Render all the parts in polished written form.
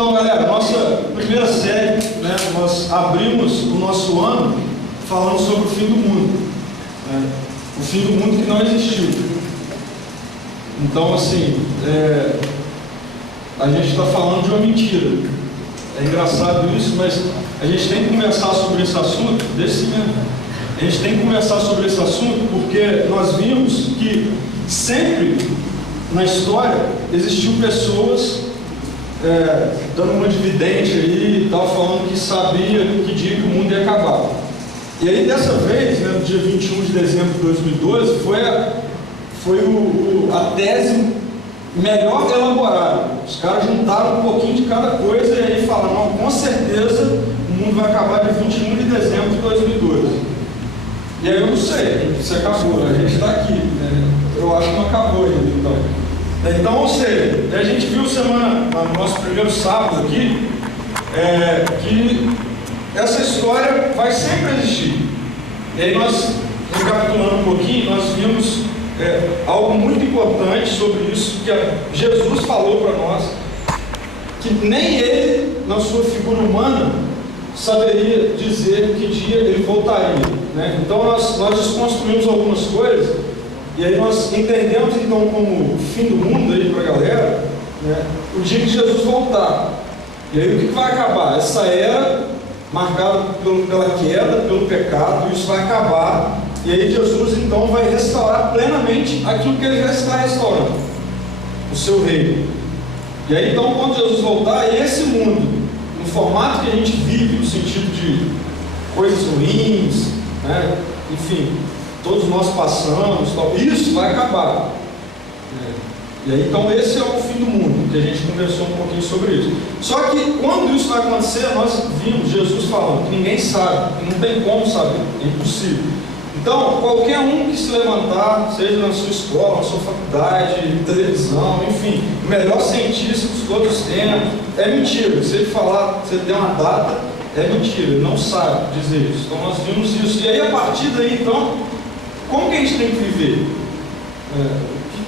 Então, galera, nossa primeira série, né, nós abrimos o nosso ano falando sobre o fim do mundo, né, o fim do mundo que não existiu. Então, assim, a gente está falando de uma mentira. É engraçado isso, mas a gente tem que conversar sobre esse assunto, desse mesmo. A gente tem que conversar sobre esse assunto porque nós vimos que sempre na história existiu pessoas dando uma de vidente aí e tal, falando que sabia que dia que o mundo ia acabar. E aí dessa vez, né, no dia 21 de dezembro de 2012, foi a tese melhor elaborada. Os caras juntaram um pouquinho de cada coisa e aí falaram, não, com certeza o mundo vai acabar dia 21 de dezembro de 2012. E aí eu não sei se acabou, a gente está aqui, né? Eu acho que não acabou ainda, então. Então, ou seja, a gente viu no nosso primeiro sábado aqui, que essa história vai sempre existir. E aí nós, recapitulando um pouquinho, nós vimos algo muito importante sobre isso, que Jesus falou para nós, que nem ele, na sua figura humana, saberia dizer que dia ele voltaria, né? Então nós desconstruímos algumas coisas, e aí nós entendemos então como o fim do mundo aí para a galera, né, o dia que Jesus voltar. E aí o que vai acabar? Essa era marcada pela queda, pelo pecado, isso vai acabar, e aí Jesus então vai restaurar plenamente aquilo que ele já está restaurando, o seu reino. E aí então quando Jesus voltar, esse mundo, no formato que a gente vive, no sentido de coisas ruins, né, enfim, todos nós passamos, isso vai acabar. E aí, então, esse é o fim do mundo, que a gente conversou um pouquinho sobre isso. Só que, quando isso vai acontecer, nós vimos Jesus falando que ninguém sabe, que não tem como saber, é impossível. Então, qualquer um que se levantar, seja na sua escola, na sua faculdade, televisão, enfim, o melhor cientista de todos os tempos, é mentira. Se ele falar, se ele der uma data, é mentira, ele não sabe dizer isso. Então, nós vimos isso. E aí, a partir daí, então, como que a gente tem que viver?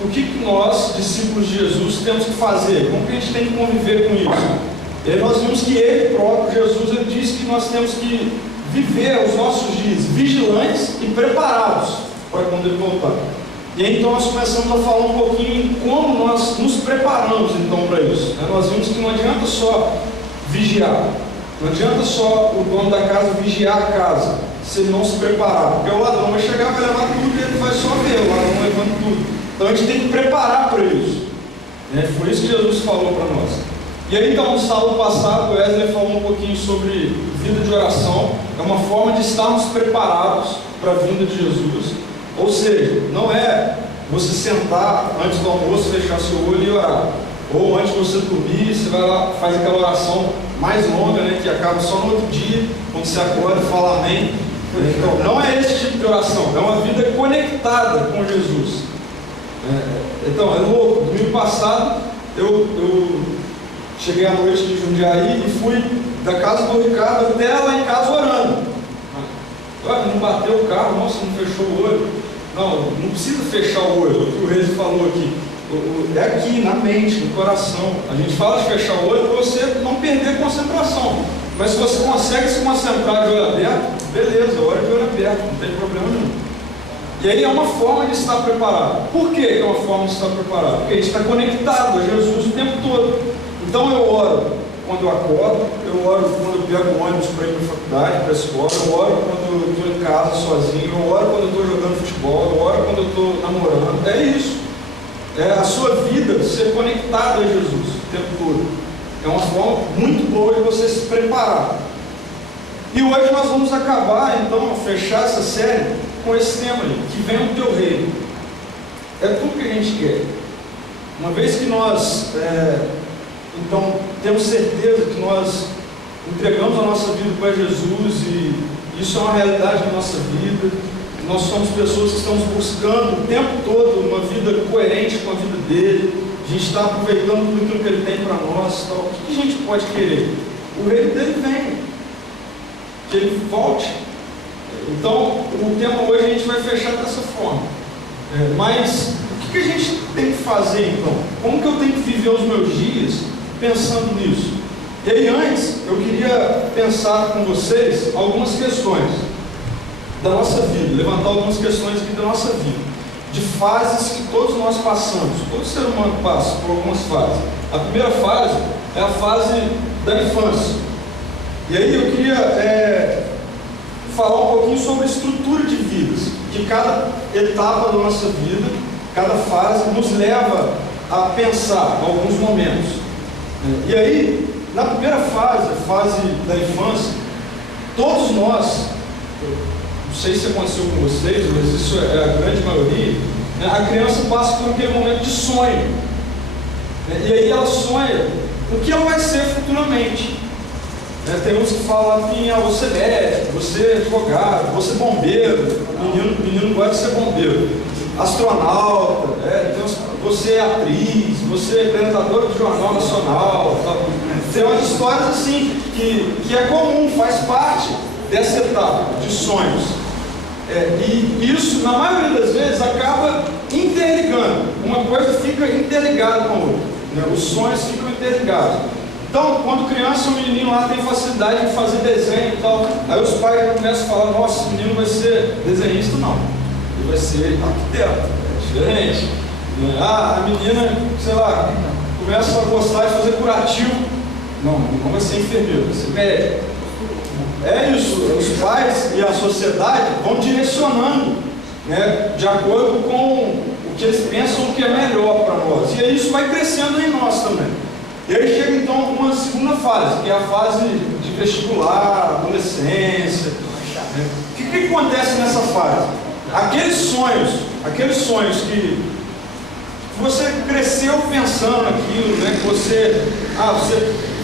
O que nós, discípulos de Jesus, temos que fazer? Como que a gente tem que conviver com isso? E aí nós vimos que ele próprio, Jesus, ele disse que nós temos que viver os nossos dias vigilantes e preparados para quando ele voltar. E aí então nós começamos a falar um pouquinho em como nós nos preparamos então para isso. Nós vimos que não adianta só vigiar, não adianta só o dono da casa vigiar a casa, se ele não se preparar, porque o ladrão vai chegar, vai levar tudo e ele vai só ver o ladrão levando tudo. Então a gente tem que preparar para isso, né? Foi isso que Jesus falou para nós. E aí então no sábado passado o Wesley falou um pouquinho sobre vida de oração. É uma forma de estarmos preparados para a vinda de Jesus. Ou seja, não é você sentar antes do almoço, fechar seu olho e orar, ou antes de você dormir, você vai lá, faz aquela oração mais longa, né, que acaba só no outro dia, quando você acorda e fala amém. Então, não é esse tipo de oração, é uma vida conectada com Jesus. Então, é louco. Domingo passado, eu cheguei à noite de Jundiaí e fui da casa do Ricardo até lá em casa orando. Não bateu o carro, nossa, não fechou o olho. Não precisa fechar o olho, o que o Reis falou aqui. É aqui, na mente, no coração. A gente fala de fechar o olho para você não perder a concentração. Mas se você consegue se concentrar de olho aberto, beleza, ora de olho aberto, não tem problema nenhum. E aí é uma forma de estar preparado. Por que é uma forma de estar preparado? Porque a gente está conectado a Jesus o tempo todo. Então eu oro quando eu acordo, eu oro quando eu pego o ônibus para ir para a faculdade, para a escola, eu oro quando eu estou em casa sozinho, eu oro quando eu estou jogando futebol, eu oro quando eu estou namorando. É isso. É a sua vida ser conectada a Jesus o tempo todo. É uma forma muito boa de você se preparar. E hoje nós vamos acabar, então, fechar essa série com esse tema aí, que vem o teu reino. É tudo que a gente quer. Uma vez que nós, então, temos certeza que nós entregamos a nossa vida para Jesus e isso é uma realidade na nossa vida, nós somos pessoas que estamos buscando o tempo todo uma vida coerente com a vida dele, a gente está aproveitando tudo aquilo que ele tem para nós. Tal. O que a gente pode querer? O reino dele vem, que ele volte. Então, o tema hoje a gente vai fechar dessa forma. Mas o que a gente tem que fazer então? Como que eu tenho que viver os meus dias pensando nisso? E aí antes, eu queria pensar com vocês algumas questões da nossa vida, levantar algumas questões aqui da nossa vida, de fases que todos nós passamos. Todo ser humano passa por algumas fases. A primeira fase é a fase da infância. E aí eu queria falar um pouquinho sobre a estrutura de vidas, que cada etapa da nossa vida, cada fase nos leva a pensar em alguns momentos. E aí, na primeira fase, a fase da infância, todos nós, não sei se aconteceu com vocês, mas isso é a grande maioria, a criança passa por aquele momento de sonho. E aí ela sonha o que ela vai ser futuramente. Tem uns que falam assim, você médico, você advogado, você bombeiro, menino gosta de ser bombeiro, astronauta, você é atriz, você é apresentadora do Jornal Nacional. Tem umas histórias assim que é comum, faz parte dessa etapa de sonhos. E isso, na maioria das vezes, acaba interligando. Uma coisa fica interligada com a outra. Os sonhos ficam interligados. Então, quando criança, o menino lá tem facilidade de fazer desenho e tal, aí os pais começam a falar, nossa, esse menino vai ser desenhista. Não, ele vai ser arquiteto, é diferente. A menina, sei lá, começa a gostar de fazer curativo. Não vai ser enfermeiro, vai ser médico. É isso, os pais e a sociedade vão direcionando, de acordo com o que eles pensam que é melhor para nós. E aí isso vai crescendo em nós também. E aí chega então uma segunda fase, que é a fase de vestibular, adolescência. O que acontece nessa fase? Aqueles sonhos que você cresceu pensando naquilo, que você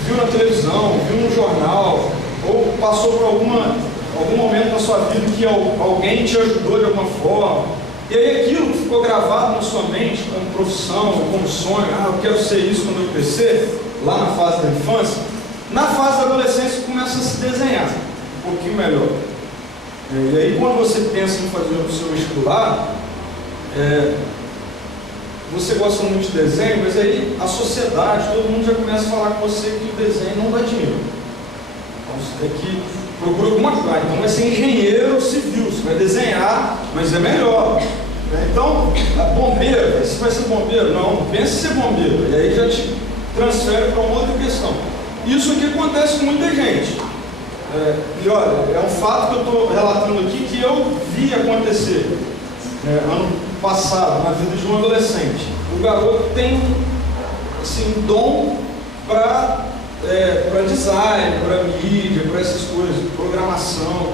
viu na televisão, viu no jornal, ou passou por algum momento na sua vida que alguém te ajudou de alguma forma. E aí aquilo ficou gravado na sua mente como profissão, como sonho. Eu quero ser isso quando eu crescer, lá na fase da infância. Na fase da adolescência começa a se desenhar um pouquinho melhor. E aí quando você pensa em fazer o seu vestibular, você gosta muito de desenho, mas aí a sociedade, todo mundo já começa a falar com você que o desenho não dá dinheiro. Então você tem que procurar alguma coisa. Então vai ser engenheiro civil, você vai desenhar, mas é melhor. Então, bombeiro, você vai ser bombeiro? Não pensa em ser bombeiro. E aí já te transfere para uma outra questão. Isso aqui acontece com muita gente. E olha, é um fato que eu estou relatando aqui que eu vi acontecer ano passado, na vida de um adolescente. O garoto tem um dom para design, para mídia, para essas coisas, programação.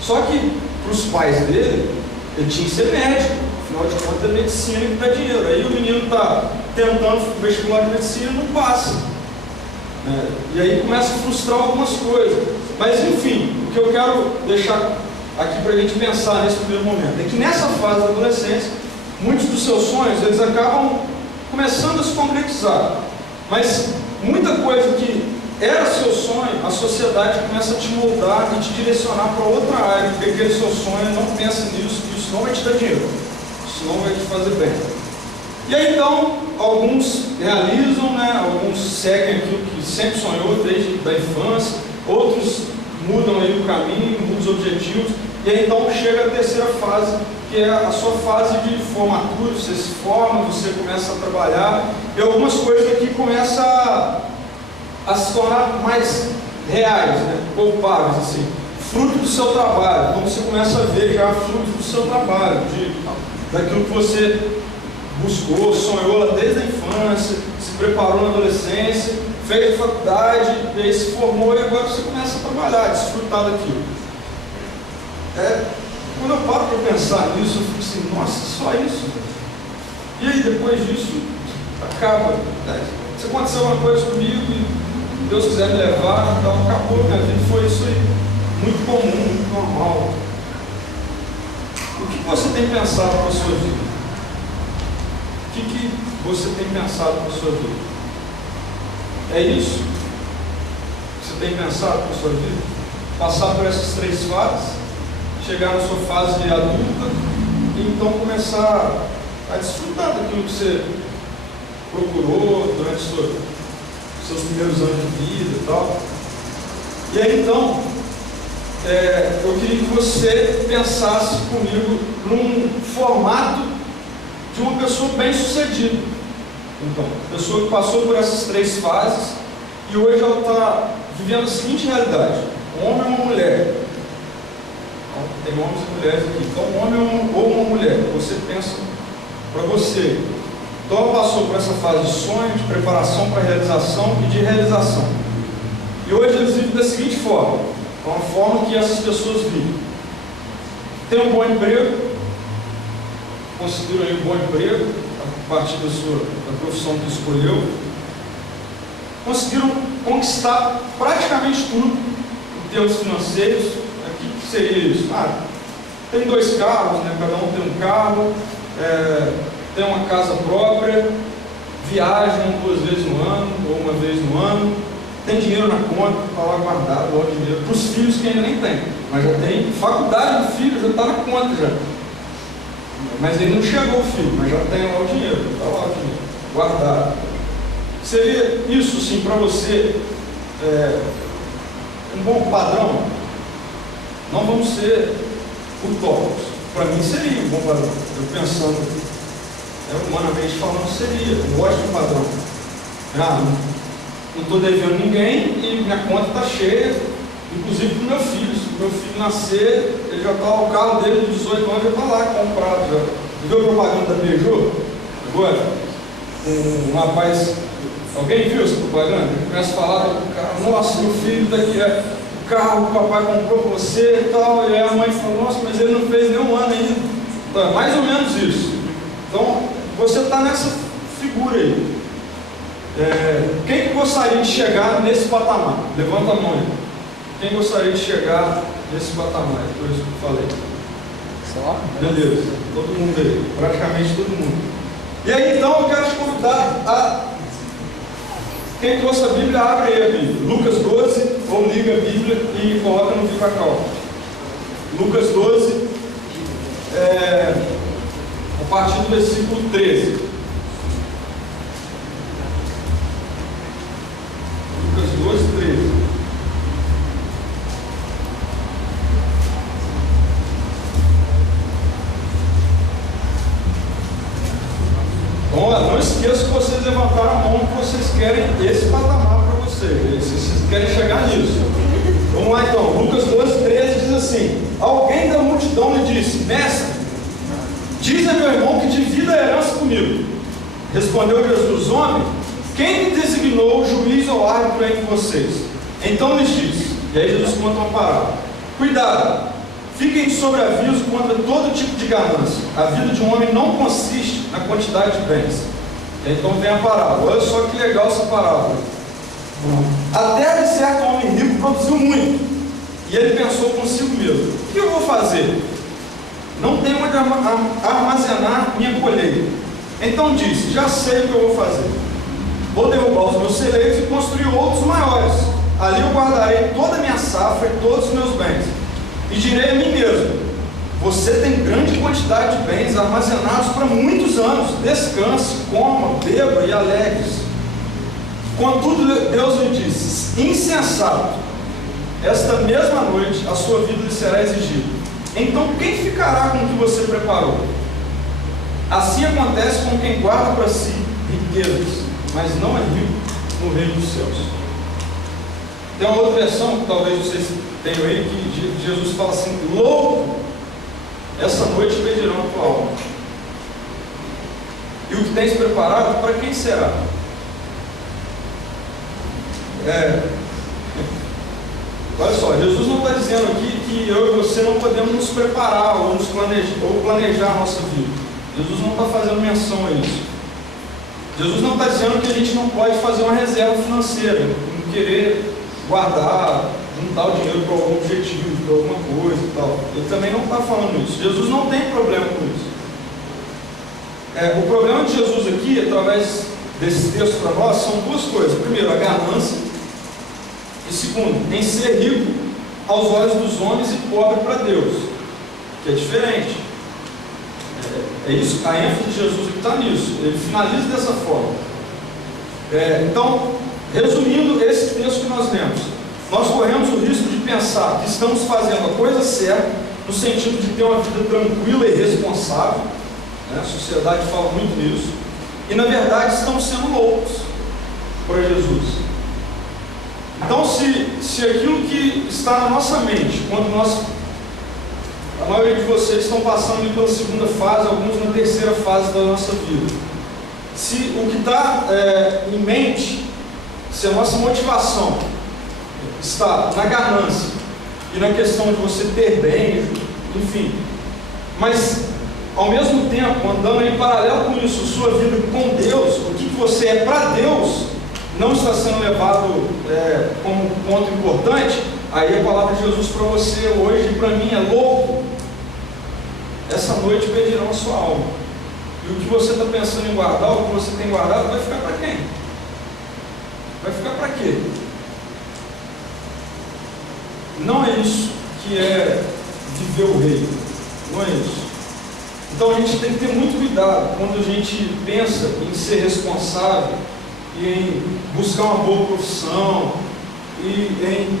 Só que para os pais dele, ele tinha que ser médico. Afinal de contas, é medicina que dá dinheiro. Aí o menino está tentando vestibular de medicina e não passa. E aí começa a frustrar algumas coisas. Mas enfim, o que eu quero deixar aqui para a gente pensar nesse primeiro momento é que nessa fase da adolescência, muitos dos seus sonhos, eles acabam começando a se concretizar. Mas muita coisa que era seu sonho, a sociedade começa a te moldar e te direcionar para outra área, porque aquele seu sonho, não pensa nisso, que isso não vai te dar dinheiro, isso não vai te fazer bem. E aí então, alguns realizam, alguns seguem aquilo que sempre sonhou desde a infância, outros mudam aí o caminho, mudam os objetivos, e aí então chega a terceira fase, que é a sua fase de formatura. Você se forma, você começa a trabalhar, e algumas coisas aqui começam a se tornar mais reais, palpáveis, assim, fruto do seu trabalho. Então você começa a ver já fruto do seu trabalho, daquilo que você buscou, sonhou lá desde a infância, se preparou na adolescência, fez a faculdade, e aí se formou, e agora você começa a trabalhar, a desfrutar daquilo. Quando eu paro para pensar nisso, eu fico assim, nossa, só isso? E aí depois disso, acaba. Se acontecer alguma coisa comigo e Deus quiser me levar, então acabou, minha vida foi isso aí. Muito comum, muito normal. O que você tem pensado para a sua vida? O que você tem pensado para a sua vida? É isso que você tem pensado para a sua vida? Passar por essas três fases, chegar na sua fase adulta e então começar a desfrutar daquilo que você procurou durante seus primeiros anos de vida e tal. E aí então, eu queria que você pensasse comigo num formato de uma pessoa bem-sucedida. Então, pessoa que passou por essas 3 fases e hoje ela está vivendo a seguinte realidade: um homem ou uma mulher. Então, tem homens e mulheres aqui. Então, um homem ou uma mulher, você pensa para você. Então, ela passou por essa fase de sonho, de preparação para realização e de realização. E hoje eles vivem da seguinte forma: é uma forma que essas pessoas vivem. Tem um bom emprego, conseguiram aí um bom emprego, a partir da profissão que escolheu, conseguiram conquistar praticamente tudo em termos financeiros. O que seria isso? Tem 2 carros, né? Cada um tem um carro, tem uma casa própria, viajam 2 vezes no ano, ou 1 vez no ano, tem dinheiro na conta, está lá guardado, lá o dinheiro, para os filhos que ainda nem tem, mas já tem faculdade do filho, já está na conta já. Mas ele não chegou o filho, mas já tem lá o dinheiro, está lá o dinheiro, guardado. Seria isso sim para você um bom padrão? Não vamos ser utópicos. Para mim seria um bom padrão. Eu pensando, humanamente falando, seria. Eu gosto de um padrão. Não estou devendo ninguém e minha conta está cheia, inclusive para o meu filho. Se o meu filho nascer, ele já está, o carro dele de 18 anos já está lá comprado. Já. Viu a propaganda da Peugeot? Agora, um rapaz, alguém viu essa propaganda? Ele começa a falar do carro: nossa, meu filho daqui o carro que o papai comprou para você e tal. E aí a mãe falou: nossa, mas ele não fez nenhum ano ainda. Então, é mais ou menos isso. Então, você está nessa figura aí. Quem que gostaria de chegar nesse patamar? Levanta a mão aí. Quem gostaria de chegar nesse patamar? Depois que eu falei. Só? Beleza, todo mundo aí, praticamente todo mundo. E aí então eu quero te convidar a. Quem trouxe a Bíblia, abre aí a Bíblia. Lucas 12, ou liga a Bíblia e coloca no Viva Cal. Lucas 12, a partir do versículo 13. Lucas 12, 13. Então, não esqueça que vocês levantaram a mão, que vocês querem esse patamar para vocês. Vocês querem chegar nisso. Vamos lá então. Lucas 12, 13 diz assim: alguém da multidão lhe disse: mestre, diz a meu irmão que divida a herança comigo. Respondeu Jesus: homem, quem me designou juiz ou árbitro entre vocês? Então lhes disse. E aí Jesus conta uma parábola: cuidado, fiquem sobre aviso contra todo tipo de ganância. A vida de um homem não consiste na quantidade de bens. Então vem a parábola. Olha só que legal essa parábola. A terra de certo homem rico produziu muito. E ele pensou consigo mesmo: o que eu vou fazer? Não tenho onde armazenar minha colheita. Então disse: já sei o que eu vou fazer. Vou derrubar os meus celeiros e construir outros maiores. Ali eu guardarei toda a minha safra e todos os meus bens. E direi a mim mesmo: você tem grande quantidade de bens armazenados para muitos anos. Descanse, coma, beba e alegre-se. Contudo, Deus lhe disse: insensato, esta mesma noite a sua vida lhe será exigida. Então quem ficará com o que você preparou? Assim acontece com quem guarda para si riquezas, mas não é rico no reino dos céus. Tem uma outra versão que talvez vocês tenham aí, que Jesus fala assim: louco, essa noite pedirão a tua alma. E o que tens preparado, para quem será? Olha só, Jesus não está dizendo aqui que eu e você não podemos nos preparar ou planejar a nossa vida. Jesus não está fazendo menção a isso. Jesus não está dizendo que a gente não pode fazer uma reserva financeira, não querer guardar, juntar o dinheiro para algum objetivo, para alguma coisa e tal. Ele também não está falando isso. Jesus não tem problema com isso. O problema de Jesus aqui, através desse texto para nós, são 2 coisas. Primeiro, a ganância. E segundo, em ser rico aos olhos dos homens e pobre para Deus, que é diferente. É isso, a ênfase de Jesus está nisso. Ele finaliza dessa forma. Então, Resumindo esse texto que nós lemos, nós corremos o risco de pensar que estamos fazendo a coisa certa, no sentido de ter uma vida tranquila e responsável, né? A sociedade fala muito nisso, e na verdade estamos sendo loucos para Jesus. Então, se aquilo que está na nossa mente, quando a maioria de vocês estão passando pela segunda fase, alguns na terceira fase da nossa vida, se o que está em mente, se a nossa motivação está na ganância e na questão de você ter bem, enfim, mas ao mesmo tempo, andando em paralelo com isso, sua vida com Deus, o que você é para Deus, não está sendo levado como ponto importante, aí a palavra de Jesus para você hoje e para mim é: louco, essa noite pedirão a sua alma. E o que você está pensando em guardar, o que você tem guardado, vai ficar para quem? Vai ficar para quê? Não é isso que é viver o reino. Não é isso. Então a gente tem que ter muito cuidado quando a gente pensa em ser responsável, e em buscar uma boa profissão, e em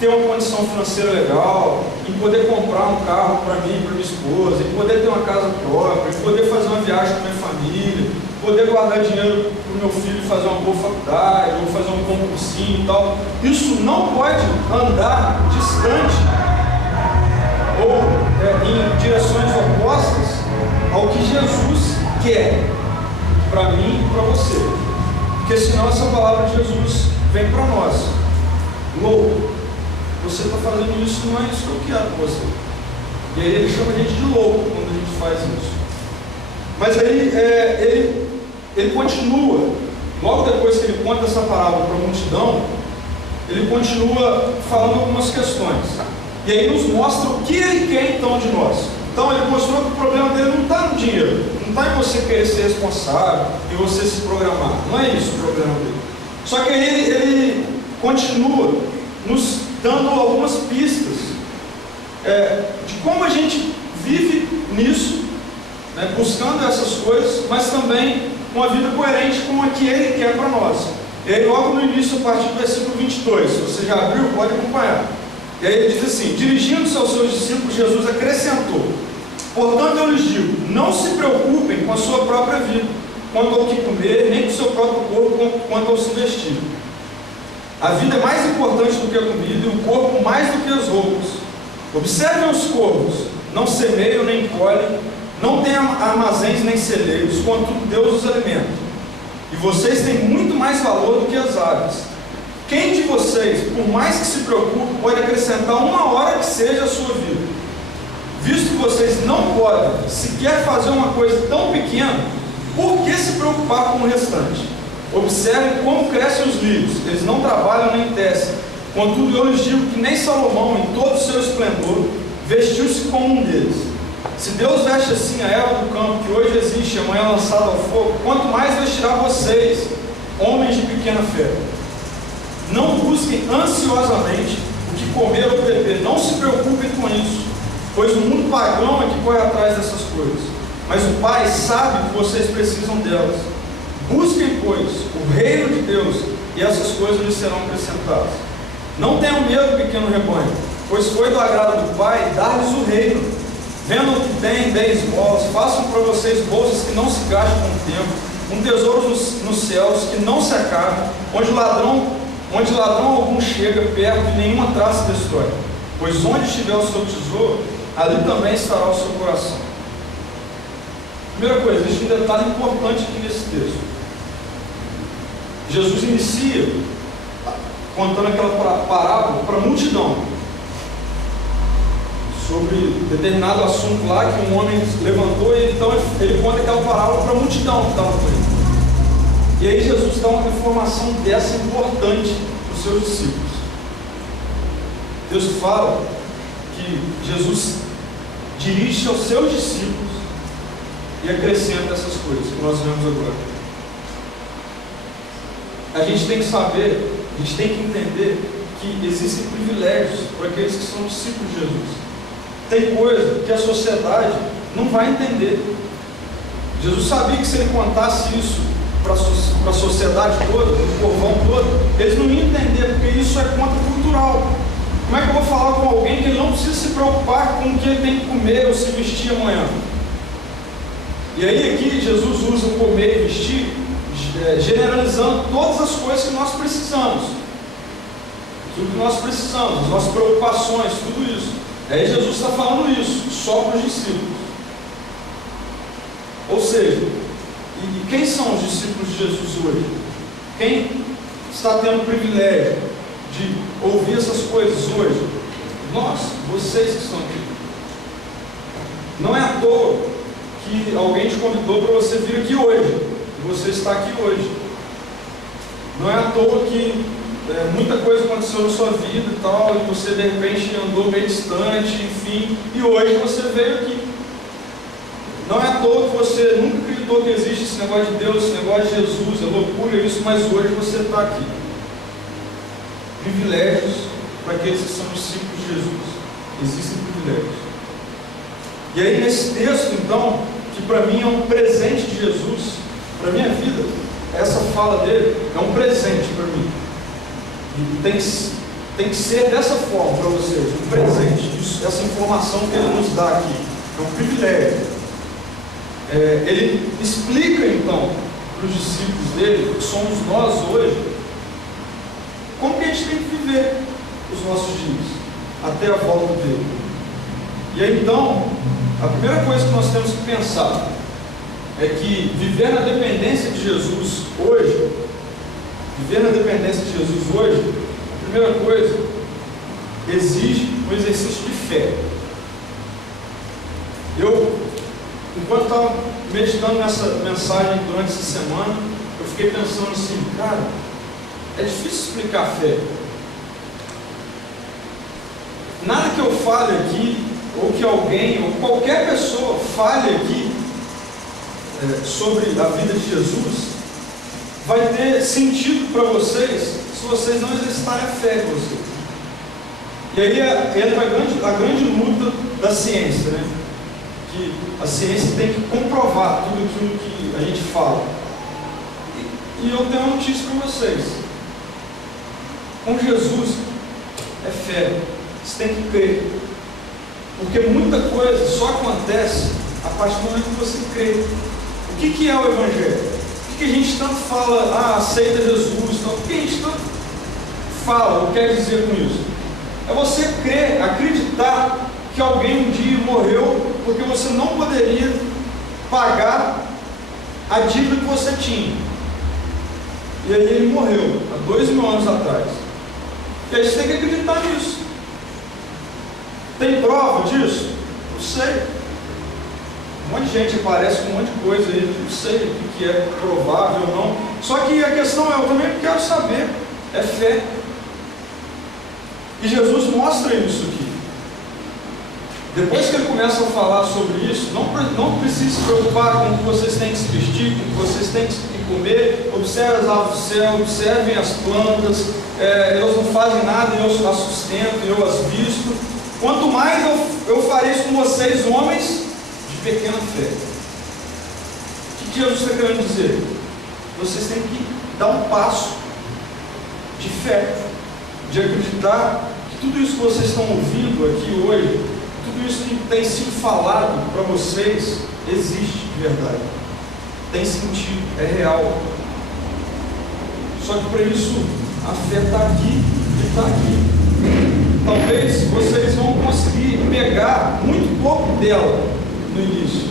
ter uma condição financeira legal, em poder comprar um carro para mim e para minha esposa, em poder ter uma casa própria, em poder fazer uma viagem com a minha família, poder guardar dinheiro para o meu filho fazer uma boa faculdade, ou fazer um bom cursinho e tal. Isso não pode andar distante ou em direções opostas ao que Jesus quer para mim e para você. Porque senão essa palavra de Jesus vem para nós: louco, você está fazendo isso, não é isso que eu quero com você. E aí ele chama a gente de louco quando a gente faz isso. Mas aí ele continua, logo depois que ele conta essa parábola para a multidão, ele continua falando algumas questões. E aí nos mostra o que ele quer então de nós. Então ele mostrou que o problema dele não está no dinheiro, não está em você querer ser responsável e você se programar. Não é isso o problema dele. Só que aí ele continua nos dando algumas pistas de como a gente vive nisso, né, buscando essas coisas, mas também uma vida coerente com a que ele quer para nós. E aí logo no início, a partir do versículo 22, se você já abriu, pode acompanhar. E aí ele diz assim: dirigindo-se aos seus discípulos, Jesus acrescentou: portanto eu lhes digo, não se preocupem com a sua própria vida, quanto ao que comer, nem com o seu próprio corpo, quanto ao se vestir. A vida é mais importante do que a comida, e o corpo mais do que as roupas. Observem os corvos, não semeiam nem colhem, não têm armazéns nem celeiros, contudo Deus os alimenta. E vocês têm muito mais valor do que as aves. Quem de vocês, por mais que se preocupe, pode acrescentar uma hora que seja a sua vida? Visto que vocês não podem sequer fazer uma coisa tão pequena, por que se preocupar com o restante? Observem como crescem os lírios, eles não trabalham nem tecem. Contudo, eu lhes digo que nem Salomão, em todo o seu esplendor, vestiu-se como um deles. Se Deus veste assim a erva do campo, que hoje existe e amanhã lançada ao fogo, quanto mais vestirá vocês, homens de pequena fé. Não busquem ansiosamente o que comer ou beber, não se preocupem com isso, pois o mundo pagão é que corre atrás dessas coisas. Mas o Pai sabe que vocês precisam delas. Busquem, pois, o reino de Deus, e essas coisas lhes serão acrescentadas. Não tenham medo, pequeno rebanho, pois foi do agrado do Pai dar-lhes o reino. Vendam o que têm, deem esmolas, façam para vocês bolsas que não se gastam com o tempo, um tesouro nos céus que não se acaba, onde ladrão algum chega perto e nenhuma traça destrói. Pois onde estiver o seu tesouro, ali também estará o seu coração. Primeira coisa, existe um detalhe importante aqui nesse texto. Jesus inicia contando aquela parábola para a multidão, sobre determinado assunto lá que um homem levantou, e então ele conta aquela parábola para a multidão que estava com ele. E aí Jesus dá uma informação dessa importante para os seus discípulos. Deus fala que Jesus dirige aos seus discípulos e acrescenta essas coisas que nós vemos agora. A gente tem que saber, a gente tem que entender que existem privilégios para aqueles que são discípulos de Jesus. Tem coisa que a sociedade não vai entender. Jesus sabia que se ele contasse isso para a sociedade toda, para o povão todo, eles não iam entender, porque isso é contracultural. Como é que eu vou falar com alguém que ele não precisa se preocupar com o que ele tem que comer ou se vestir amanhã? E aí aqui Jesus usa o comer e vestir, generalizando todas as coisas que nós precisamos. Tudo que nós precisamos, as nossas preocupações, tudo isso. Aí Jesus está falando isso, só para os discípulos. Ou seja, e quem são os discípulos de Jesus hoje? Quem está tendo o privilégio de ouvir essas coisas hoje? Nós, vocês que estão aqui. Não é à toa que alguém te convidou para você vir aqui hoje, e você está aqui hoje. Não é à toa que muita coisa aconteceu na sua vida e tal, e você de repente andou meio distante, enfim, e hoje você veio aqui. Não é à toa que você nunca acreditou que existe esse negócio de Deus, esse negócio de Jesus, é loucura isso, mas hoje você está aqui. Privilégios para aqueles que são discípulos de Jesus. Existem privilégios. E aí nesse texto, então, que para mim é um presente de Jesus, para a minha vida, essa fala dele é um presente para mim. E tem que ser dessa forma para vocês, um presente, essa informação que ele nos dá aqui. É um privilégio. Ele explica então para os discípulos dele, que somos nós hoje, como que a gente tem que viver os nossos dias, até a volta dele. E aí então, a primeira coisa que nós temos que pensar é que viver na dependência de Jesus hoje, a primeira coisa, exige um exercício de fé. Enquanto estava meditando nessa mensagem durante essa semana, eu fiquei pensando assim, cara, é difícil explicar fé. Nada que eu fale aqui, ou que alguém, ou qualquer pessoa fale aqui sobre a vida de Jesus, vai ter sentido para vocês se vocês não exercitarem a fé de vocês. E aí entra a grande luta da ciência, né? Que a ciência tem que comprovar tudo aquilo que a gente fala. E eu tenho uma notícia para vocês. Com Jesus é fé. Você tem que crer. Porque muita coisa só acontece a partir do momento que você crê. O que é o Evangelho? O que a gente tanto fala, aceita Jesus, então, o que a gente tanto fala, ou quer dizer com isso? É você crer, acreditar que alguém um dia morreu porque você não poderia pagar a dívida que você tinha. E aí ele morreu, há 2000 anos atrás. E aí você tem que acreditar nisso. Tem prova disso? Não sei. Um monte de gente aparece com um monte de coisa aí, não sei o que é provável ou não. Só que a questão é, eu também quero saber, é fé. E Jesus mostra isso aqui. Depois que ele começa a falar sobre isso, não precisa se preocupar com o que vocês têm que se vestir, com o que vocês têm que comer. Observe as aves do céu, observem as plantas, elas não fazem nada, eu as sustento, eu as visto. Quanto mais eu farei isso com vocês, homens de pequena fé. O que Jesus está querendo dizer? Vocês têm que dar um passo de fé, de acreditar que tudo isso que vocês estão ouvindo aqui hoje, tudo isso que tem sido falado para vocês, existe de verdade, tem sentido, é real. Só que para isso a fé está aqui e está aqui. Talvez vocês vão conseguir pegar muito pouco dela no início,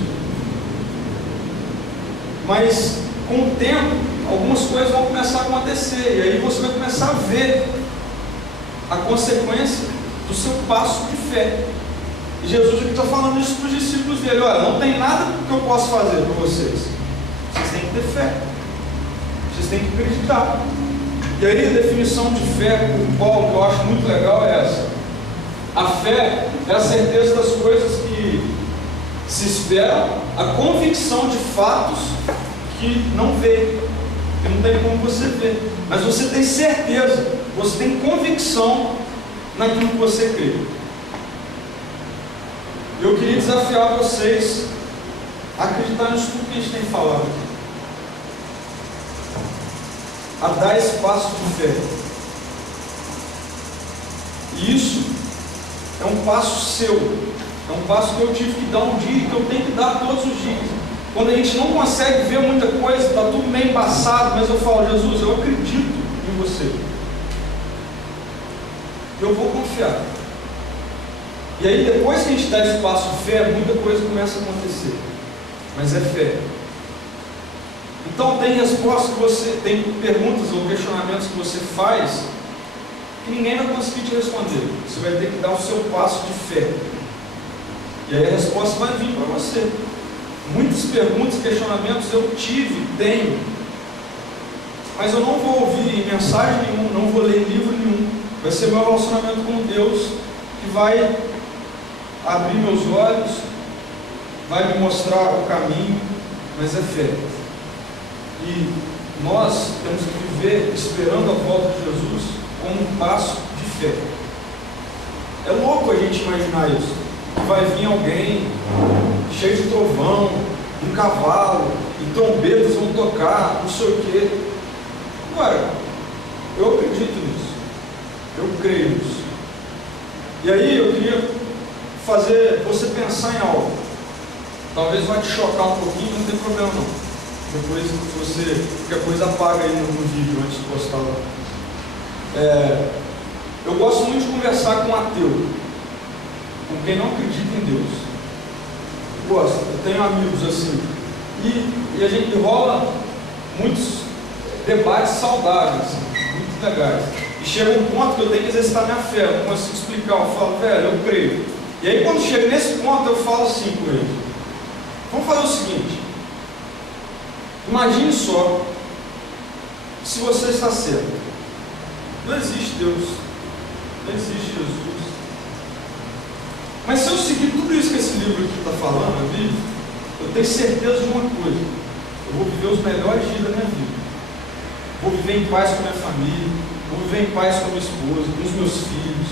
mas com o tempo algumas coisas vão começar a acontecer, e aí você vai começar a ver a consequência do seu passo de fé. E Jesus aqui está falando isso para os discípulos dele: olha, não tem nada que eu possa fazer para vocês, vocês têm que ter fé, vocês têm que acreditar. E aí a definição de fé por Paulo, que eu acho muito legal, é essa: a fé é a certeza das coisas que se esperam, a convicção de fatos que não vê, que não tem como você ver, mas você tem certeza, você tem convicção naquilo que você crê. Eu queria desafiar vocês a acreditar nisso tudo que a gente tem falado aqui. a dar esse passo de fé. E isso é um passo seu, é um passo que eu tive que dar um dia, que eu tenho que dar todos os dias. Quando a gente não consegue ver muita coisa, está tudo meio embaçado, mas eu falo, Jesus, eu acredito em você. Eu vou confiar. E aí depois que a gente dá esse passo de fé, muita coisa começa a acontecer. Mas é fé. Então tem respostas que você, tem perguntas ou questionamentos que você faz que ninguém vai conseguir te responder. Você vai ter que dar o seu passo de fé. E aí a resposta vai vir para você. Muitas perguntas, questionamentos eu tive, tenho. Mas eu não vou ouvir mensagem nenhuma, não vou ler livro nenhum. Vai ser meu relacionamento com Deus que vai abrir meus olhos, vai me mostrar o caminho, mas é fé. E nós temos que viver esperando a volta de Jesus como um passo de fé. É louco a gente imaginar isso. Que vai vir alguém cheio de trovão, um cavalo, e trombetas vão tocar, não sei o quê. Agora, eu acredito nisso. Eu creio nisso. E aí eu queria fazer você pensar em algo. Talvez vai te chocar um pouquinho, não tem problema não. Depois você, qualquer coisa, apaga aí no vídeo antes de postar lá. Eu gosto muito de conversar com um ateu, com quem não acredita em Deus. Gosto, eu tenho amigos assim. E a gente rola muitos debates saudáveis, muito legais. E chega um ponto que eu tenho que exercitar minha fé, eu não consigo explicar, eu falo, velho, eu creio. E aí quando chega nesse ponto eu falo assim com ele: vamos fazer o seguinte, imagine só, se você está certo, não existe Deus, não existe Jesus, mas se eu seguir tudo isso que esse livro aqui está falando, a Bíblia, eu tenho certeza de uma coisa: eu vou viver os melhores dias da minha vida, vou viver em paz com a minha família, vou viver em paz com a minha esposa, com os meus filhos,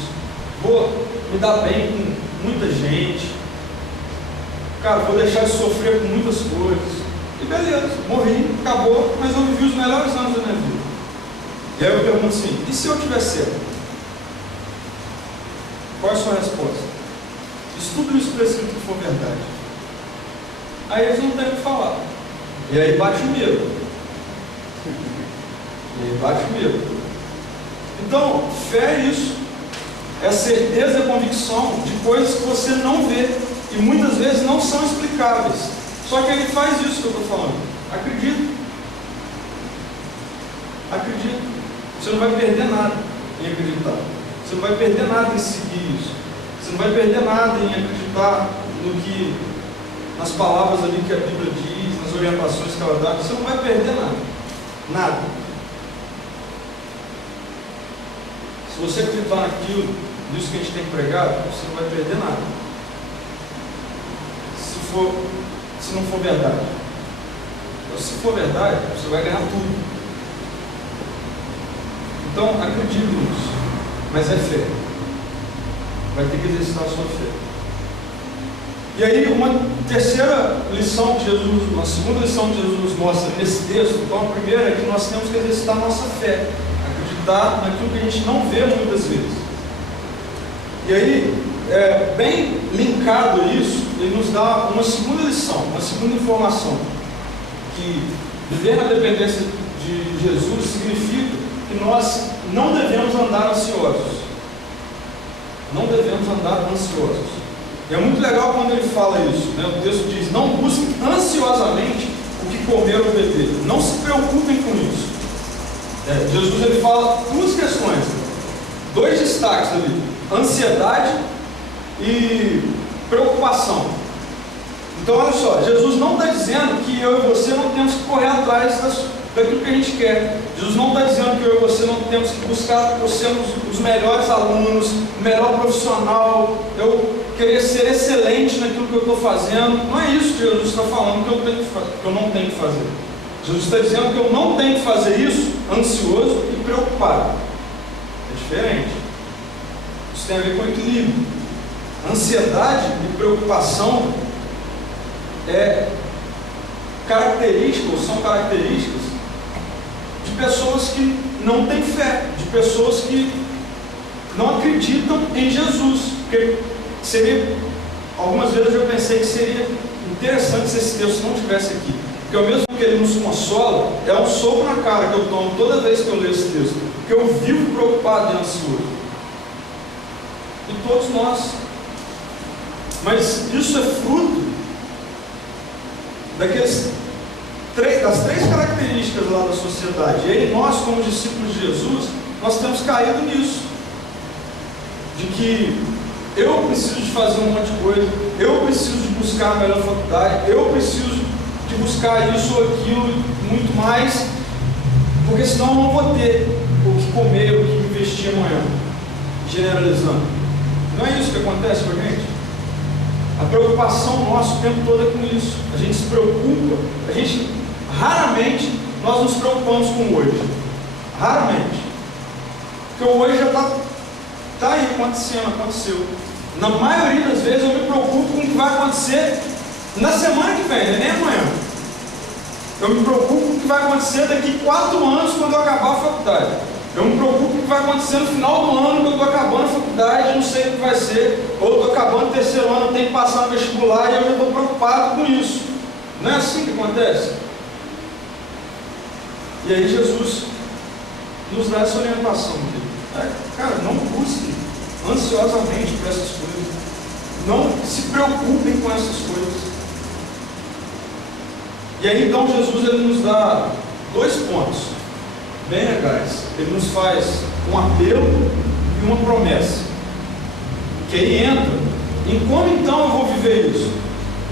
vou me dar bem com muita gente, cara, vou deixar de sofrer com muitas coisas, e beleza, morri, acabou, mas eu vivi os melhores anos da minha vida. E aí eu pergunto assim: e se eu tiver certo? Qual é a sua resposta? Se tudo isso for escrito que for verdade, aí eles não têm o que falar, e aí bate o medo, e aí bate o medo. Então, fé é isso, é a certeza e a convicção de coisas que você não vê e muitas vezes não são explicáveis. Só que ele faz isso que eu estou falando. Acredita. Acredita. Você não vai perder nada em acreditar. Você não vai perder nada em seguir isso. Você não vai perder nada em acreditar no que, nas palavras ali que a Bíblia diz, nas orientações que ela dá. Você não vai perder nada. Nada. Se você acreditar naquilo, nisso que a gente tem pregado, você não vai perder nada. Se não for verdade. Então, se for verdade, você vai ganhar tudo. Então, acredite nisso. Mas é fé. Vai ter que exercitar a sua fé. E aí, uma terceira lição que Jesus, uma segunda lição que Jesus nos mostra nesse texto. Então, a primeira é que nós temos que exercitar a nossa fé. Acreditar naquilo que a gente não vê muitas vezes. E aí, bem linkado a isso, ele nos dá uma segunda lição, uma segunda informação, que viver na dependência de Jesus significa que nós não devemos andar ansiosos. Não devemos andar ansiosos. E é muito legal quando ele fala isso, né? O texto diz: não busquem ansiosamente o que comer ou beber, não se preocupem com isso. Jesus ele fala duas questões, dois destaques ali: ansiedade e preocupação. Então olha só, Jesus não está dizendo que eu e você não temos que correr atrás daquilo que a gente quer. Jesus não está dizendo que eu e você não temos que buscar por sermos os melhores alunos, o melhor profissional, eu querer ser excelente naquilo que eu estou fazendo. Não é isso que Jesus está falando que eu não tenho que fazer. Jesus está dizendo que eu não tenho que fazer isso ansioso e preocupado. É diferente. Isso tem a ver com equilíbrio. Ansiedade e preocupação são características de pessoas que não têm fé, de pessoas que não acreditam em Jesus. Porque seria, algumas vezes eu pensei que seria interessante se esse texto não estivesse aqui, porque ao mesmo que ele nos consola, é um soco na cara que eu tomo toda vez que eu leio esse texto, porque eu vivo preocupado e ansioso, e todos nós. Mas isso é fruto das três características lá da sociedade. E aí nós, como discípulos de Jesus, nós temos caído nisso, de que eu preciso de fazer um monte de coisa, eu preciso de buscar a melhor faculdade, eu preciso de buscar isso ou aquilo, muito mais, porque senão eu não vou ter o que comer, o que investir amanhã, generalizando. Não é isso que acontece com a gente? A preocupação nossa o tempo todo é com isso. A gente se preocupa, raramente nós nos preocupamos com o hoje. Raramente. Porque o hoje já está aí aconteceu. Na maioria das vezes eu me preocupo com o que vai acontecer na semana que vem, nem amanhã. Eu me preocupo com o que vai acontecer daqui 4 anos quando eu acabar a faculdade. Eu me preocupo com o que vai acontecer no final do ano, quando eu estou acabando a faculdade, não sei o que vai ser, ou estou acabando o 3º ano, eu tenho que passar no vestibular e eu já estou preocupado com isso. Não é assim que acontece? E aí Jesus nos dá essa orientação. Cara, não busque ansiosamente por essas coisas. Não se preocupem com essas coisas. E aí então Jesus ele nos dá 2 pontos bem legais. Ele nos faz um apelo e uma promessa, que aí entra em como então eu vou viver isso.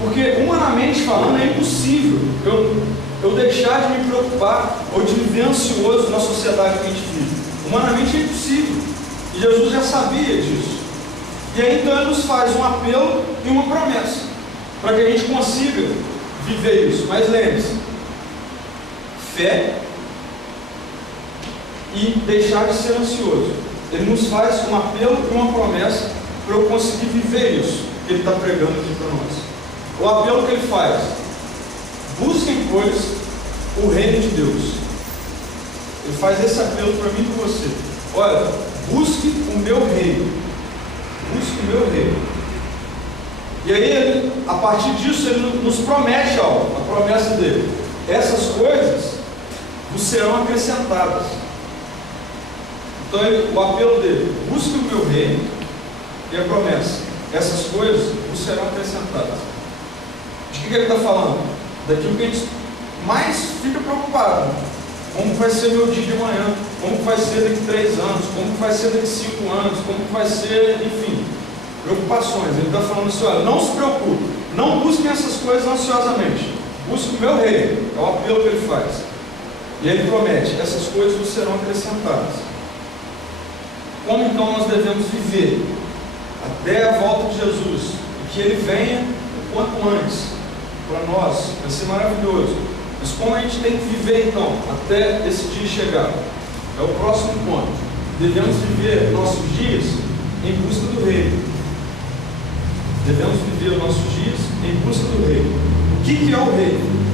Porque humanamente falando é impossível eu deixar de me preocupar ou de viver ansioso na sociedade que a gente vive. Humanamente é impossível, e Jesus já sabia disso. E aí então ele nos faz um apelo e uma promessa para que a gente consiga viver isso. Mas lembre-se, fé e deixar de ser ansioso. Ele nos faz um apelo e uma promessa para eu conseguir viver isso que ele está pregando aqui para nós. O apelo que ele faz: busquem, pois, o reino de Deus. Ele faz esse apelo para mim e para você. Olha, busque o meu reino. Busque o meu reino. E aí, a partir disso, ele nos promete algo, a promessa dele: essas coisas vos serão acrescentadas. Então, o apelo dele: busque o meu reino, e a promessa: essas coisas vos serão acrescentadas. De que ele está falando? Daquilo que a gente mais fica preocupado. Como vai ser meu dia de manhã? Como vai ser daqui 3 anos? Como vai ser daqui 5 anos? Como vai ser, enfim, preocupações. Ele está falando assim: olha, não se preocupe, não busquem essas coisas ansiosamente, busque o meu reino. É o apelo que ele faz. E ele promete: essas coisas vos serão acrescentadas. Como então nós devemos viver até a volta de Jesus, e que ele venha o quanto antes para nós? Vai ser maravilhoso. Mas como a gente tem que viver então até esse dia chegar? É o próximo ponto. Devemos viver nossos dias em busca do reino. Devemos viver nossos dias em busca do reino. O que é o reino?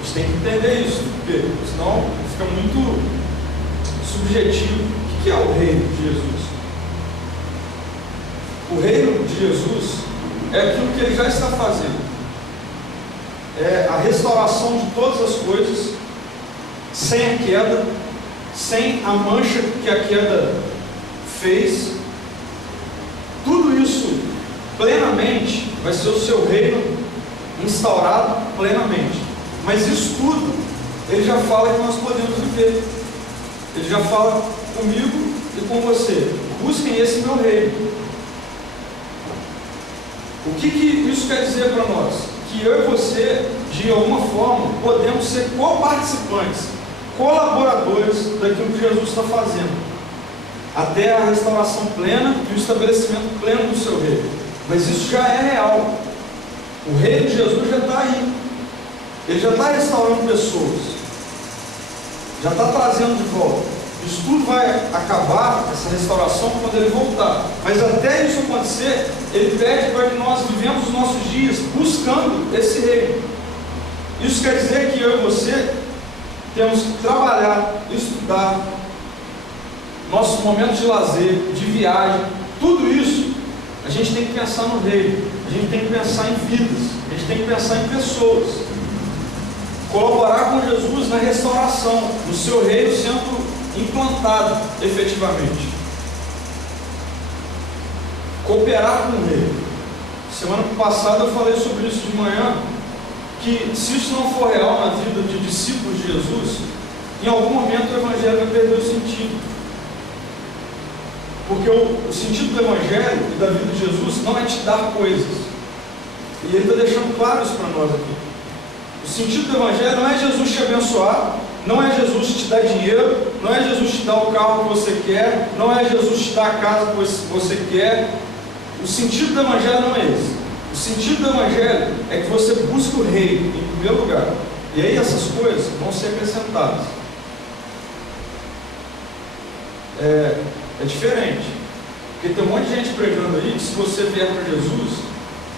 A gente tem que entender isso, porque senão fica muito subjetivo. O que é o reino de Jesus? O reino de Jesus é aquilo que ele já está fazendo. É a restauração de todas as coisas, sem a queda, sem a mancha que a queda fez. Tudo isso plenamente vai ser o seu reino instaurado plenamente. Mas isso tudo ele já fala que nós podemos viver. Ele já fala comigo e com você: busquem esse meu reino. O que isso quer dizer para nós? Que eu e você, de alguma forma, podemos ser coparticipantes, colaboradores daquilo que Jesus está fazendo, até a restauração plena e o estabelecimento pleno do seu reino. Mas isso já é real. O reino de Jesus já está aí. Ele já está restaurando pessoas, já está trazendo de volta. Isso tudo vai acabar, essa restauração, quando ele voltar. Mas até isso acontecer, ele pede para que nós vivemos os nossos dias buscando esse reino. Isso quer dizer que eu e você temos que trabalhar, estudar, nossos momentos de lazer, de viagem, tudo isso, a gente tem que pensar no reino, a gente tem que pensar em vidas, a gente tem que pensar em pessoas, colaborar com Jesus na restauração, no seu reino sendo implantado efetivamente, cooperar com o reino. Semana passada eu falei sobre isso de manhã, que se isso não for real na vida de discípulos de Jesus, em algum momento o Evangelho vai perder o sentido. Porque o sentido do Evangelho e da vida de Jesus não é te dar coisas. E ele está deixando claro isso para nós aqui. O sentido do Evangelho não é Jesus te abençoar, não é Jesus te dar dinheiro, não é Jesus te dar o carro que você quer, não é Jesus te dar a casa que você quer. O sentido do Evangelho não é esse. O sentido do Evangelho é que você busque o reino em primeiro lugar. E aí essas coisas vão ser acrescentadas. É diferente. Porque tem um monte de gente pregando aí que se você vier para Jesus,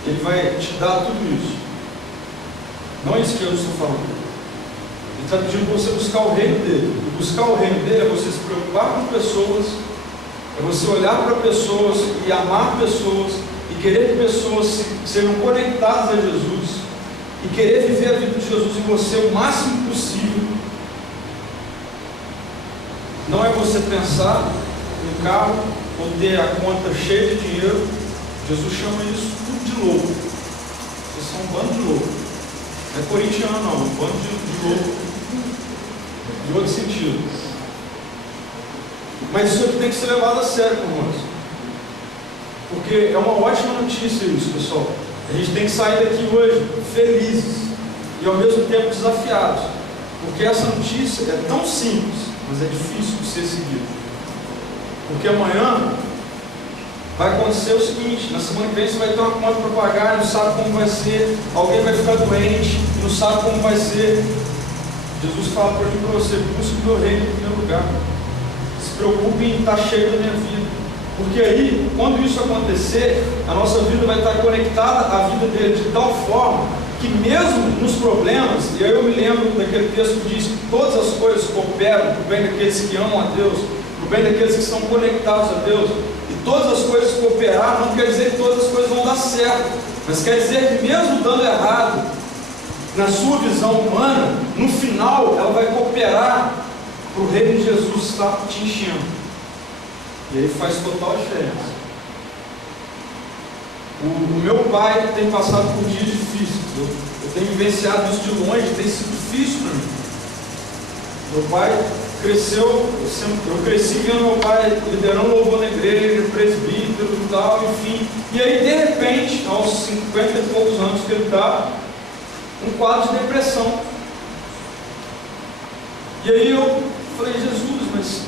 Ele vai te dar tudo isso. Não é isso que Jesus está falando. Ele está pedindo para você buscar o reino dele. E buscar o reino dele é você se preocupar com pessoas, é você olhar para pessoas e amar pessoas, e querer que pessoas sejam conectadas a Jesus, e querer viver a vida de Jesus em você o máximo possível. Não é você pensar no carro ou ter a conta cheia de dinheiro. Jesus chama isso tudo de louco. Vocês são um bando de louco. Não é corintiano não, um bando de louco de outro sentido. Mas isso aqui tem que ser levado a sério, irmãos, porque é uma ótima notícia isso, pessoal. A gente tem que sair daqui hoje felizes e ao mesmo tempo desafiados, porque essa notícia é tão simples, mas é difícil de ser seguida. Porque amanhã vai acontecer o seguinte: na semana que vem você vai ter uma conta para pagar, não sabe como vai ser, alguém vai ficar doente, não sabe como vai ser. Jesus fala para mim e para você: busque o meu reino em primeiro lugar, se preocupe em estar cheio da minha vida, porque aí, quando isso acontecer, a nossa vida vai estar conectada à vida dele de tal forma que mesmo nos problemas, e aí eu me lembro daquele texto que diz que todas as coisas cooperam para o bem daqueles que amam a Deus, para o bem daqueles que estão conectados a Deus. E todas as coisas cooperar não quer dizer que todas as coisas vão dar certo, mas quer dizer que mesmo dando errado, na sua visão humana, no final ela vai cooperar para o reino de Jesus estar te enchendo. E aí faz total diferença. O meu pai tem passado por dias difíceis. Eu tenho vivenciado isso de longe, tem sido difícil para mim. Meu pai cresceu, eu cresci vendo meu pai liderando louvor na igreja, presbítero e tal, enfim. E aí, de repente, aos 50 e poucos anos que ele está, um quadro de depressão. E aí eu falei: Jesus, mas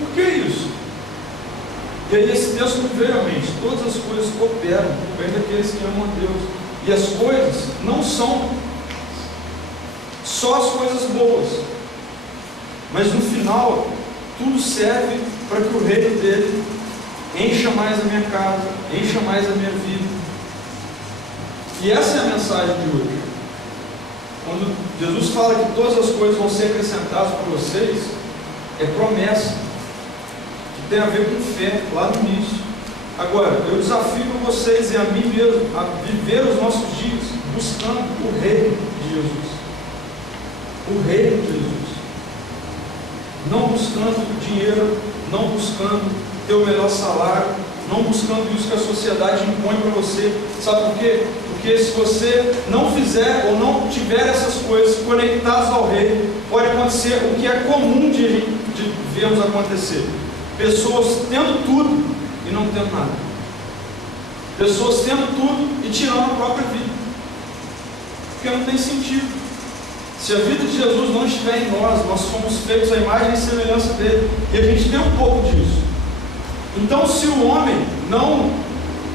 por que isso? E aí esse texto me veio à mente: todas as coisas cooperam para o bem daqueles que amam a Deus. E as coisas não são só as coisas boas, mas no final tudo serve para que o reino dele encha mais a minha casa, encha mais a minha vida. E essa é a mensagem de hoje. Quando Jesus fala que todas as coisas vão ser acrescentadas para vocês, é promessa, que tem a ver com fé, lá no início. Agora, eu desafio vocês e a mim mesmo a viver os nossos dias buscando o reino de Jesus. O reino de Jesus. Não buscando dinheiro, não buscando ter o melhor salário, não buscando isso que a sociedade impõe para você. Sabe por quê? Porque se você não fizer ou não tiver essas coisas conectadas ao reino, pode acontecer o que é comum de vermos acontecer: pessoas tendo tudo e não tendo nada, pessoas tendo tudo e tirando a própria vida, porque não tem sentido. Se a vida de Jesus não estiver em nós, nós somos feitos à imagem e semelhança dele, e a gente tem um pouco disso. Então, se o homem não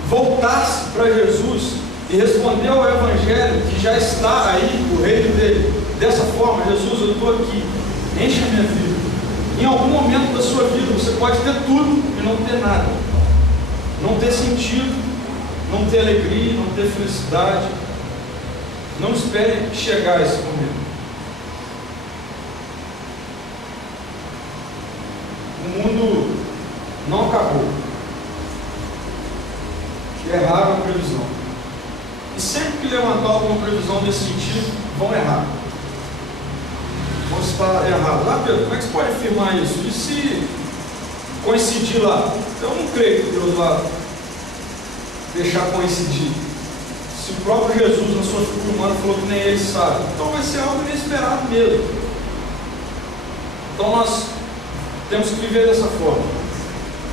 voltasse para Jesus e responder ao Evangelho que já está aí, o reino dele, dessa forma: Jesus, eu estou aqui, enche a minha vida. Em algum momento da sua vida você pode ter tudo e não ter nada, não ter sentido, não ter alegria, não ter felicidade. Não espere chegar a esse momento. mundo não acabou. Erraram a previsão. E sempre que levantar alguma previsão nesse sentido, vão errar. Vão estar errados. Ah, Pedro, como é que você pode afirmar isso? E se coincidir lá? Eu não creio que Deus vá deixar coincidir. Se o próprio Jesus, na sua figura humana, falou que nem ele sabe, então vai ser algo inesperado mesmo. Então nós temos que viver dessa forma.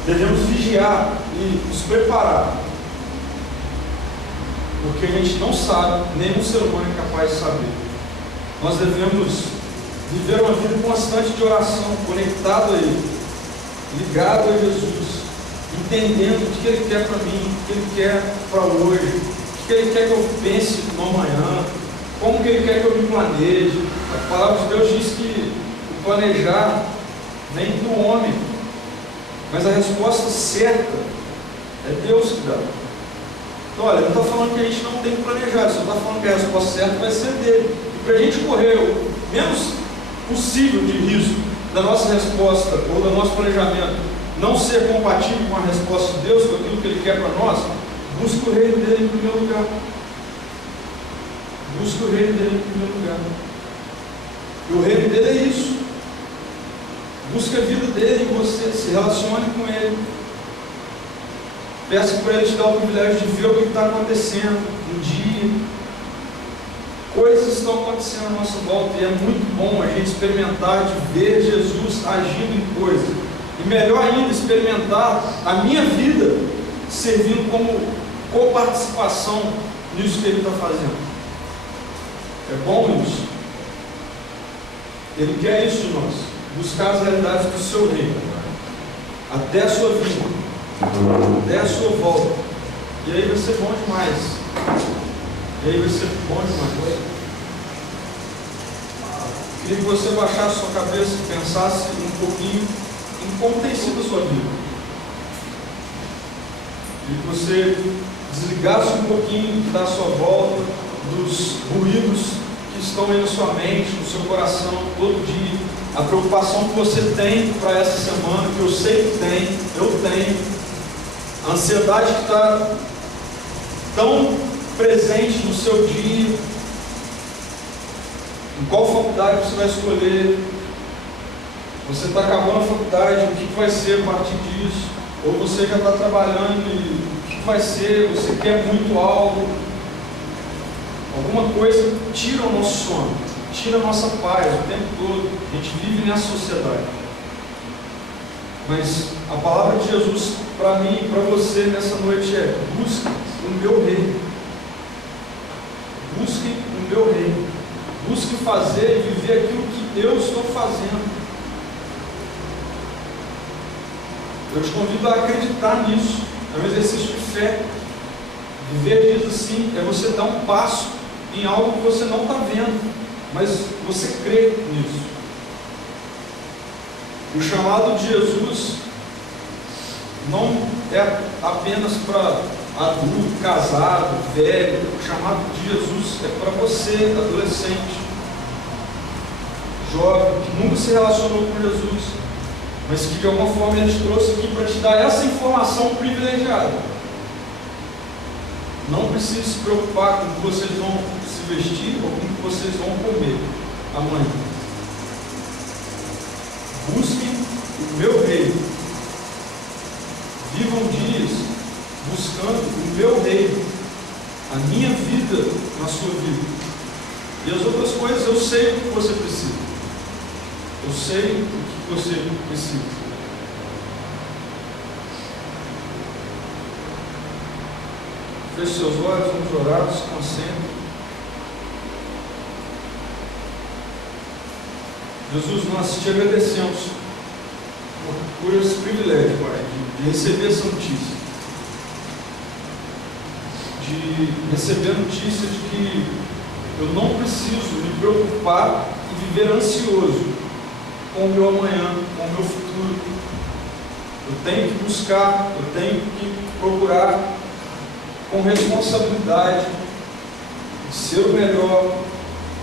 Devemos vigiar e nos preparar, porque a gente não sabe, nenhum ser humano é capaz de saber. Nós devemos viver uma vida constante de oração, conectado a Ele, ligado a Jesus, entendendo o que Ele quer para mim, o que Ele quer para hoje, o que Ele quer que eu pense no amanhã, como que Ele quer que eu me planeje. A palavra de Deus diz que o planejar vem do homem, mas a resposta certa é Deus que dá. Então, olha, não está falando que a gente não tem que planejar, só está falando que a resposta certa vai ser dele. E para a gente correr o menos possível de risco da nossa resposta ou do nosso planejamento não ser compatível com a resposta de Deus, com aquilo que Ele quer para nós, busque o reino dele em primeiro lugar. Busque o reino dele em primeiro lugar. E o reino dele é isso. Busque a vida dele em você, se relacione com ele. Peça para ele te dar o privilégio de ver o que está acontecendo no dia. Coisas estão acontecendo à nossa volta e é muito bom a gente experimentar de ver Jesus agindo em coisas. E melhor ainda, experimentar a minha vida servindo como coparticipação nisso que Ele está fazendo. É bom isso. Ele quer isso de nós. Buscar as realidades do seu reino. Até a sua vida. Até a sua volta. E aí vai ser bom demais. E aí vai ser bom demais. Queria que você baixasse sua cabeça e pensasse um pouquinho em como tem sido a sua vida. E que você desligasse um pouquinho da sua volta, dos ruídos que estão aí na sua mente, no seu coração, todo dia. A preocupação que você tem para essa semana, que eu sei que tem, eu tenho. A ansiedade que está tão presente no seu dia. Em qual faculdade você vai escolher? Você está acabando a faculdade, o que vai ser a partir disso? Ou você já está trabalhando e o que vai ser? Você quer muito algo? Alguma coisa tira o nosso sono, tira a nossa paz o tempo todo. A gente vive nessa sociedade. Mas a palavra de Jesus para mim e para você nessa noite é: busque o meu reino. Busque o meu reino. Busque fazer e viver aquilo que eu estou fazendo. Eu te convido a acreditar nisso. É um exercício de fé. Viver diz assim, é você dar um passo em algo que você não está vendo, mas você crê nisso. O chamado de Jesus não é apenas para adulto, casado, velho. O chamado de Jesus é para você, adolescente, jovem, que nunca se relacionou com Jesus, mas que de alguma forma Ele te trouxe aqui para te dar essa informação privilegiada. Não precise se preocupar com o que vocês vão se vestir ou com o que vocês vão comer amanhã. Busquem o meu reino. Vivam dias buscando o meu reino, a minha vida na sua vida. E as outras coisas eu sei o que você precisa. Eu sei o que você precisa. Feche seus olhos, vamos orar, se concentre. Jesus, nós te agradecemos por esse privilégio, Pai, de receber essa notícia. De receber a notícia de que eu não preciso me preocupar e viver ansioso com o meu amanhã, com o meu futuro. Eu tenho que buscar, eu tenho que procurar com responsabilidade de ser o melhor,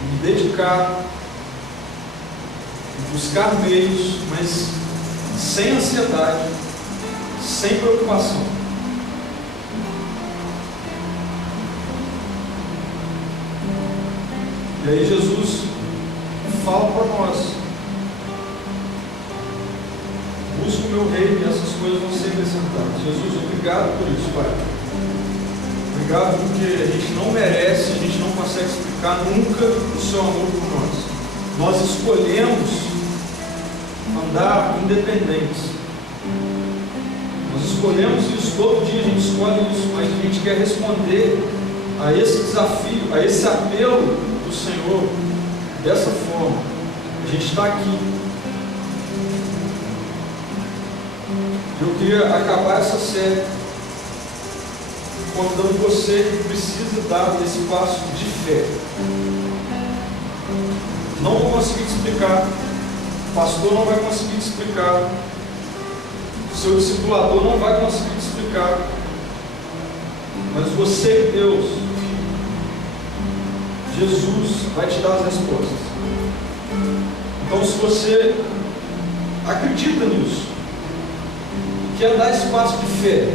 de me dedicar, de buscar meios, mas sem ansiedade, sem preocupação. E aí Jesus fala para nós: busca o meu reino e essas coisas vão ser acrescentadas. Jesus, obrigado por isso, Pai. Obrigado porque a gente não merece, a gente não consegue explicar nunca o seu amor por nós. Nós escolhemos andar independentes. Nós escolhemos isso, todo dia a gente escolhe isso, mas a gente quer responder a esse desafio, a esse apelo do Senhor dessa forma. A gente está aqui. Eu queria acabar essa série convidando você que precisa dar esse passo de fé. Não vou conseguir te explicar, o pastor não vai conseguir te explicar, o seu discipulador não vai conseguir te explicar, mas você e Deus, Jesus vai te dar as respostas. Então, se você acredita nisso, quer dar esse passo de fé,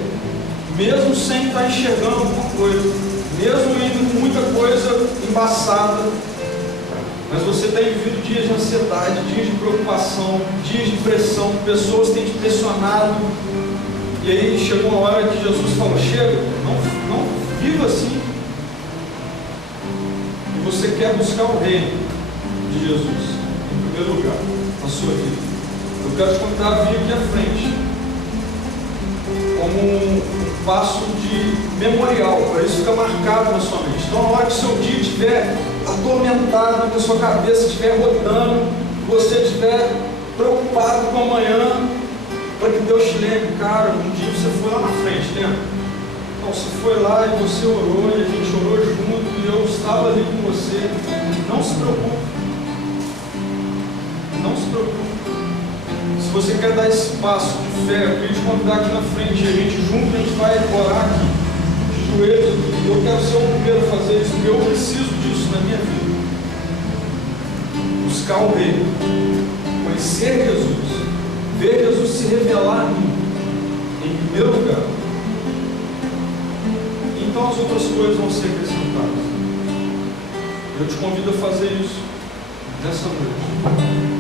mesmo sem estar enxergando alguma coisa, mesmo indo com muita coisa embaçada, mas você tem vivido dias de ansiedade, dias de preocupação, dias de pressão, pessoas têm te pressionado, e aí chegou uma hora que Jesus falou: chega, não viva assim. E você quer buscar o reino de Jesus em primeiro lugar na sua vida. Eu quero te convidar a vir aqui à frente como um passo de memorial, para isso ficar marcado na sua mente. Então, na hora que o seu dia estiver atormentado, que a sua cabeça estiver rodando, que você estiver preocupado com amanhã, para que Deus te lembre: cara, um dia você foi lá na frente, lembra? Então, você foi lá e você orou, e a gente orou junto, e eu estava ali com você. Não se preocupe. Não se preocupe. Se você quer dar esse passo de fé, eu queria te convidar aqui na frente, a gente junto, a gente vai orar aqui, de joelhos. Eu quero ser o primeiro a fazer isso, porque eu preciso disso na minha vida. Buscar o reino, conhecer Jesus, ver Jesus se revelar a mim, em primeiro lugar. Então as outras coisas vão ser acrescentadas. Eu te convido a fazer isso nessa noite.